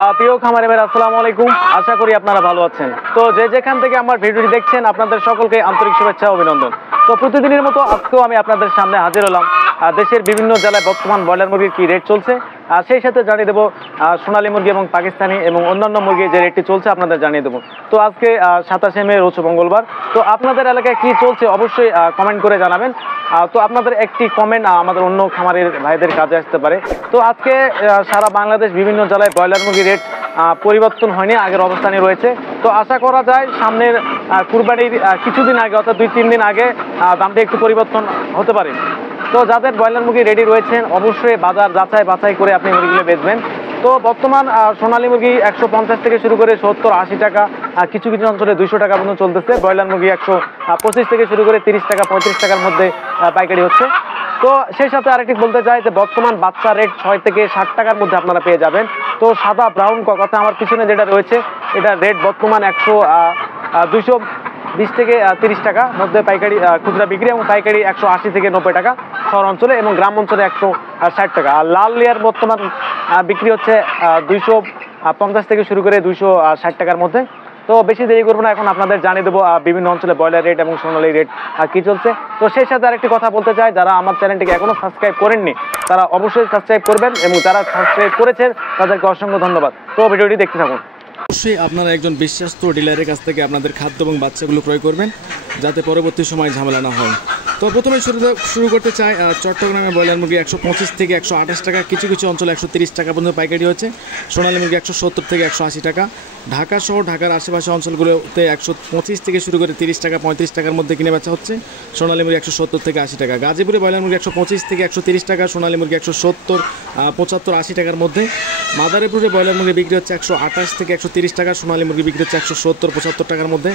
প্রিয় খামারি ভাই আসসালামু আলাইকুম, আশা করি আপনারা ভালো আছেন। তো যে যেখান থেকে আমার ভিডিওটি দেখছেন আপনাদের সকলকে আন্তরিক শুভেচ্ছা অভিনন্দন। তো প্রতিদিনের মতো আজকেও আমি আপনাদের সামনে হাজির হলাম দেশের বিভিন্ন জেলায় বর্তমান ব্রয়লার মুরগির কি রেট চলছে, সেই সাথে জানিয়ে দেবো সোনালী মুরগি এবং পাকিস্তানি এবং অন্যান্য মুরগির যে রেটটি চলছে আপনাদের জানিয়ে দেবো। তো আজকে 27শে মে রোজ মঙ্গলবার। তো আপনাদের এলাকায় কি চলছে অবশ্যই কমেন্ট করে জানাবেন। তো আপনাদের একটি কমেন্ট আমাদের অন্য খামারের ভাইদের কাজে আসতে পারে। তো আজকে সারা বাংলাদেশ বিভিন্ন জেলায় ব্রয়লার মুরগির রেট পরিবর্তন হয়নি, আগের অবস্থানে রয়েছে। তো আশা করা যায় সামনের কুরবানির কিছুদিন আগে অর্থাৎ 2-3 দিন আগে দামটা একটু পরিবর্তন হতে পারে। তো যাদের ব্রয়লার মুরগি রেডি রয়েছেন অবশ্যই বাজার যাচাই বাছাই করে আপনি মুরগিগুলো বেচবেন। তো বর্তমান সোনালী মুরগি 150 থেকে শুরু করে 70-80 টাকা, কিছু কিছু অঞ্চলে 200 টাকা পর্যন্ত চলতেছে। ব্রয়লার মুরগি 125 থেকে শুরু করে 30 টাকা 35 টাকার মধ্যে পাইকারি হচ্ছে। তো সেই সাথে আরেকটি বলতে চাই যে বর্তমান বাচ্চা রেট 6 থেকে 60 টাকার মধ্যে আপনারা পেয়ে যাবেন। তো সাদা ব্রাউন কথা আমার পিছনে যেটা রয়েছে এটা রেট বর্তমান 220 থেকে 30 টাকা মধ্যে পাইকারি খুচরা বিক্রি, এবং পাইকারি 180 থেকে 90 টাকা শহর অঞ্চলে, এবং গ্রাম অঞ্চলে 160 টাকা। আর লাল লেয়ার বর্তমান বিক্রি হচ্ছে 250 থেকে শুরু করে 260 টাকার মধ্যে। তো বেশি দেরি করবো না, এখন আপনাদের জানিয়ে দেবো বিভিন্ন অঞ্চলে ব্রয়লার রেট এবং সোনালী রেট কি চলছে। তো সেই সাথে আরেকটি কথা বলতে চাই, যারা আমার চ্যানেলটিকে এখনো সাবস্ক্রাইব করেননি তারা অবশ্যই সাবস্ক্রাইব করবেন, এবং যারা সাবস্ক্রাইব করেছেন তাদেরকে অসংখ্য ধন্যবাদ। তো ভিডিওটি দেখতে থাকুন। অবশ্যই আপনারা একজন বিশ্বস্ত ডিলারের কাছ থেকে আপনাদের খাদ্য এবং বাচ্চাগুলো ক্রয় করবেন, যাতে পরবর্তী সময় ঝামেলা না হয়। তো প্রথমে শুরু করতে চাই চট্টগ্রামে ব্রয়লার মুরগি 125 থেকে 128 টাকা, কিছু কিছু অঞ্চলে 130 টাকা পর্যন্ত পাইকারি হচ্ছে। সোনালী মুরগি 170 থেকে 180 টাকা। ঢাকা সহ ঢাকার আশেপাশে অঞ্চলগুলোতে 125 থেকে শুরু করে 30 টাকা 35 টাকার মধ্যে কিনে বেচা হচ্ছে। সোনালী মুরগি 170 থেকে 80 টাকা। গাজীপুরে ব্রয়লার মুরগি 125 থেকে 130 টাকা, সোনালী মুরগি 170, 75, 80 টাকার মধ্যে। মাদারীপুরে ব্রয়লার মুরগি বিক্রি হচ্ছে 128 থেকে 130 টাকা, সোনালী মুরগি বিক্রি হচ্ছে 170, 75 টাকার মধ্যে।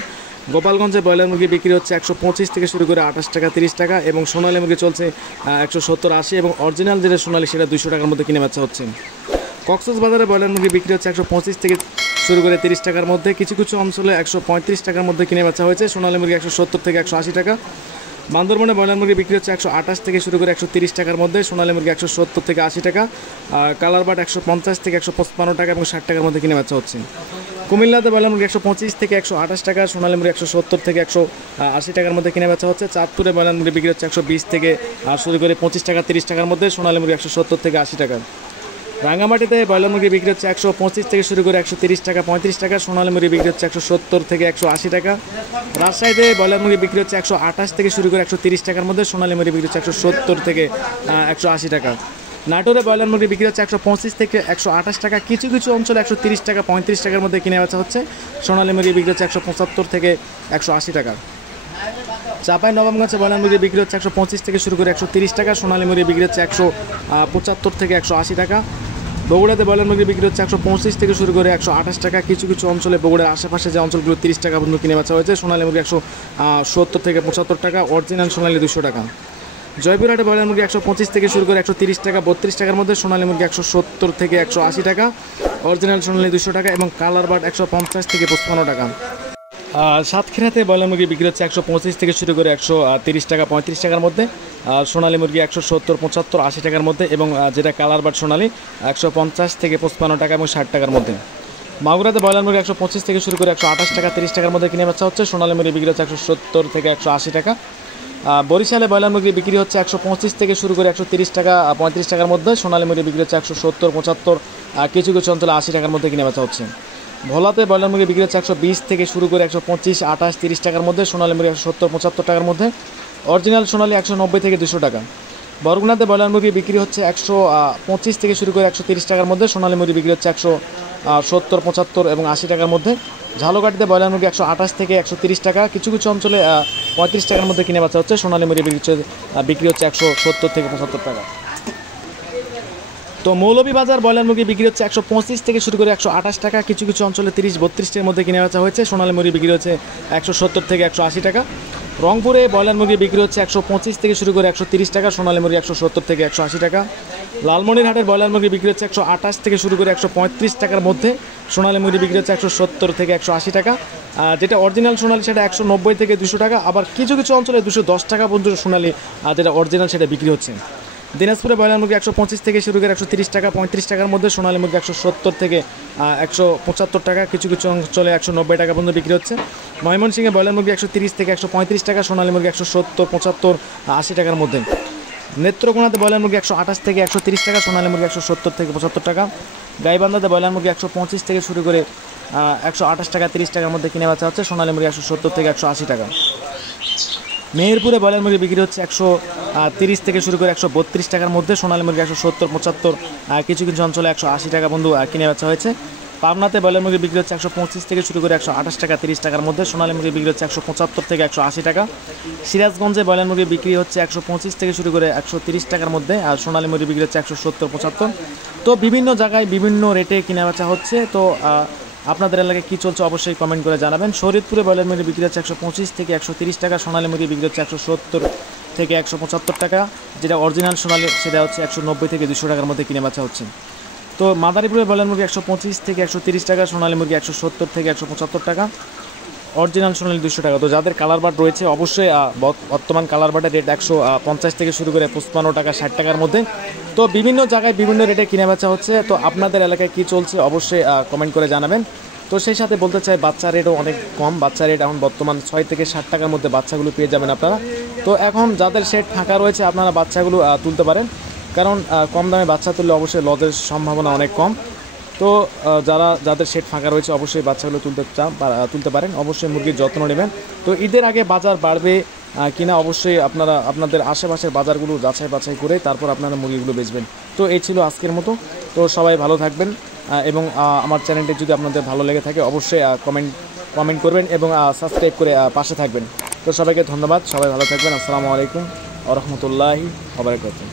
গোপালগঞ্জে ব্রয়লার মুরগি বিক্রি হচ্ছে 125 থেকে শুরু করে 28 টাকা 30 টাকা, এবং সোনালী মুরগি চলছে 170, 80, এবং অরিজিনাল যেটা সোনালী সেটা 200 টাকার মধ্যে কিনে বেচা হচ্ছে। কক্সবাজারে ব্রয়লার মুরগি বিক্রি হচ্ছে 125 থেকে শুরু করে 30 টাকার মধ্যে, কিছু কিছু অঞ্চলে 135 টাকার মধ্যে কিনে বেচা হয়েছে। সোনালী মুরগি 170 থেকে 180 টাকা। বান্দরবনে ব্রয়লার মুরগি বিক্রি হচ্ছে 128 থেকে শুরু করে 130 টাকার মধ্যে, সোনালী মুরগি 170 থেকে 80 টাকা। কালারবাট 150 থেকে 155 টাকা এবং 60 টাকার মধ্যে কিনে বেচা হচ্ছে। কুমিল্লাতে ব্রয়লার মুরগি 125 থেকে 128 টাকা, সোনালী মুরগি 170 থেকে 180 টাকার মধ্যে কিনে বেচা হচ্ছে। চাঁদপুরে ব্রয়লার মুরগি বিক্রি হচ্ছে 120 থেকে শুরু করে 25 টাকা 30 টাকার মধ্যে, সোনালী মুরগি 170 থেকে 80 টাকা। রাঙ্গামাটিতে ব্রয়লার মুরগি বিক্রি হচ্ছে 125 থেকে শুরু করে 130 টাকা 35 টাকা, সোনালী মুরগি বিক্রি হচ্ছে 170 থেকে 180 টাকা। রাজশাহীতে ব্রয়লার মুরগি বিক্রি হচ্ছে 128 থেকে শুরু করে 130 টাকার মধ্যে, সোনালী মুরগি বিক্রি হচ্ছে 170 থেকে 180 টাকা। নাটোরে ব্রয়লার মুরগি বিক্রি হচ্ছে 125 থেকে 128 টাকা, কিছু কিছু অঞ্চলে 130 টাকা 35 টাকার মধ্যে কিনে বেচা হচ্ছে। সোনালী মুরগি বিক্রি হচ্ছে 175 থেকে 180 টাকা। চাঁপাই নবাবগঞ্জে ব্রয়লার মুরগি বিক্রি হচ্ছে 125 থেকে শুরু করে 130 টাকা, সোনালী মুরগি বিক্রি হচ্ছে 175 থেকে 180 টাকা। বগুড়াতে ব্রয়লার মুরগি বিক্রি হচ্ছে 125 থেকে শুরু করে 128 টাকা, কিছু কিছু অঞ্চলে বগুড়ার আশেপাশে যে অঞ্চলগুলো 30 টাকা পর্যন্ত কিনে বেচা হয়েছে। সোনালী মুরগি 170 থেকে 75 টাকা, অরিজিনাল সোনালী 200 টাকা। জয়পুরহাটে ব্রয়লার মুরগি 125 থেকে শুরু করে 130 টাকা 32 টাকার মধ্যে, সোনালী মুরগি 170 থেকে 180 টাকা, অরিজিনাল সোনালী 200 টাকা, এবং কালারবাট 150 থেকে 55 টাকা। সাতক্ষীরাতে ব্রয়লার মুরগি বিক্রি হচ্ছে 125 থেকে শুরু করে 130 টাকা 35 টাকার মধ্যে, সোনালী মুরগি 170, 75, 80 টাকার মধ্যে, এবং যেটা কালারবাট সোনালী 150 থেকে 55 টাকা এবং 60 টাকার মধ্যে। মাগুরাতে ব্রয়লার মুরগি 125 থেকে শুরু করে 128 টাকা 30 টাকার মধ্যে কিনে বেচা হচ্ছে। সোনালী মুরগি বিক্রি হচ্ছে 170 থেকে 180 টাকা। বরিশালে ব্রয়লার মুরগি বিক্রি হচ্ছে 125 থেকে শুরু করে 130 টাকা 35 টাকার মধ্যে, সোনালী মুরগি বিক্রি হচ্ছে 170, 75, কিছু কিছু অঞ্চলে 80 টাকার মধ্যে কিনে বেচা হচ্ছে। ভোলাতে ব্রয়লার মুরগি বিক্রি হচ্ছে 120 থেকে শুরু করে 125, 28, 30 টাকার মধ্যে, সোনালী মুরগি 170, 75 টাকার মধ্যে, অরিজিনাল সোনালী 190 থেকে 200 টাকা। বরগুনাতে ব্রয়লার মুরগি বিক্রি হচ্ছে 125 থেকে শুরু করে 130 টাকার মধ্যে, সোনালী মুরগি বিক্রি হচ্ছে 170, 75 এবং 80 টাকার মধ্যে। ঝালকাঠিতে ব্রয়লার মুরগি 128 থেকে 130 টাকা, কিছু কিছু অঞ্চলে 35 টাকার মধ্যে কিনে বেচা হচ্ছে। সোনালী মুরগি বিক্রি হচ্ছে 170 থেকে 75 টাকা। তো মৌলভীবাজার ব্রয়লার মুরগি বিক্রি হচ্ছে 125 থেকে শুরু করে 128 টাকা, কিছু কিছু অঞ্চলে 30-32 মধ্যে কিনে বেচা হয়েছে। সোনালী মুরগি বিক্রি হচ্ছে 170 থেকে 180 টাকা। রংপুরে ব্রয়লার মুরগি বিক্রি হচ্ছে 125 থেকে শুরু করে 130 টাকা, সোনালী মুরগি 170 থেকে 180 টাকা। লালমনিরহাটের ব্রয়লার মুরগি বিক্রি হচ্ছে 128 থেকে শুরু করে 135 টাকার মধ্যে, সোনালী মুরগি বিক্রি হচ্ছে 170 থেকে 180 টাকা। যেটা অরিজিনাল সোনালী সেটা 190 থেকে 200 টাকা, আবার কিছু কিছু অঞ্চলে 210 টাকা পর্যন্ত সোনালী যেটা অরিজিনাল সেটা বিক্রি হচ্ছে। দিনাজপুরে ব্রয়লার মুরগি 125 থেকে শুরু করে 130 টাকা, 35 টাকার মধ্যে। সোনালী মুরগি 170 থেকে 175 টাকা, কিছু কিছু অঞ্চলে 190 টাকা পর্যন্ত বিক্রি হচ্ছে। ময়মনসিংহে ব্রয়লার মুরগি 130 থেকে 135 টাকা, সোনালী মুরগি 170, 75, 80 টাকার মধ্যে। নেত্রকোনাতে ব্রয়লার মুরগি 128 থেকে 130 টাকা, সোনালী মুরগি 170 থেকে 75 টাকা। গাইবান্ধাতে ব্রয়লার মুরগি 125 থেকে শুরু করে 128 টাকা, 30 টাকার মধ্যে কিনে বেচা হচ্ছে। সোনালী মুরগি 170 থেকে 180 টাকা। মেহেরপুরে ব্রয়লার মুরগি বিক্রি হচ্ছে 130 থেকে শুরু করে 132 টাকার মধ্যে। সোনালী মুরগি 170, 75, কিছু কিছু অঞ্চলে 180 টাকা বন্ধু কিনে বেচা হয়েছে। পাবনাতে ব্রয়লার মুরগি বিক্রি হচ্ছে 125 থেকে শুরু করে 128 টাকা, 30 টাকার মধ্যে। সোনালী মুরগি বিক্রি হচ্ছে 175 থেকে 180 টাকা। সিরাজগঞ্জে ব্রয়লার মুরগি বিক্রি হচ্ছে 125 থেকে শুরু করে 130 টাকার মধ্যে, আর সোনালী মুরগি বিক্রি হচ্ছে 170, 75। তো বিভিন্ন জায়গায় বিভিন্ন রেটে কিনে বেচা হচ্ছে। তো আপনাদের এলাকায় কী চলছে অবশ্যই কমেন্ট করে জানাবেন। শরীয়তপুরে ব্রয়লার মুরগি বিক্রি হচ্ছে 125 থেকে 130 টাকা, সোনালী মুরগি বিক্রি হচ্ছে 170 থেকে 175 টাকা। যেটা অরিজিনাল সোনালী সেটা হচ্ছে 190 থেকে 200 টাকার মধ্যে কিনে বেচা হচ্ছে। তো মাদারীপুরে ব্রয়লার মুরগি 125 থেকে 130 টাকা, সোনালী মুরগি 170 থেকে 175 টাকা, অরিজিনাল সোনালী 200 টাকা। তো যাদের কালার বার্ড রয়েছে অবশ্যই বর্তমান কালার বার্ডের রেট 150 থেকে শুরু করে 55 টাকা, 60 টাকার মধ্যে। তো বিভিন্ন জায়গায় বিভিন্ন রেটে কিনে বেচা হচ্ছে। তো আপনাদের এলাকায় কী চলছে অবশ্যই কমেন্ট করে জানাবেন। তো সেই সাথে বলতে চাই বাচ্চা রেটও অনেক কম। বাচ্চা রেট এখন বর্তমান 6 থেকে 60 টাকার মধ্যে বাচ্চাগুলো পেয়ে যাবেন আপনারা। তো এখন যাদের শেড ফাঁকা রয়েছে আপনারা বাচ্চাগুলো তুলতে পারেন, কারণ কম দামে বাচ্চা তুললে অবশ্যই লজের সম্ভাবনা অনেক কম। তো যাদের শেড ফাঁকা রয়েছে অবশ্যই বাচ্চাগুলো তুলতে পারেন। অবশ্যই মুরগির যত্ন নেবেন। তো ঈদের আগে বাজার বাড়বে কিনা অবশ্যই আপনারা আপনাদের আশেপাশের বাজারগুলো যাচাই বাছাই করে তারপর আপনারা মুরগিগুলো বেচবেন। তো এই ছিল আজকের মতো। তো সবাই ভালো থাকবেন, এবং আমার চ্যানেলটি যদি আপনাদের ভালো লেগে থাকে অবশ্যই কমেন্ট করবেন এবং সাবস্ক্রাইব করে পাশে থাকবেন। তো সবাইকে ধন্যবাদ, সবাই ভালো থাকবেন। আসসালামু আলাইকুম ওয়া রাহমাতুল্লাহি ওয়া বারাকাতুহু।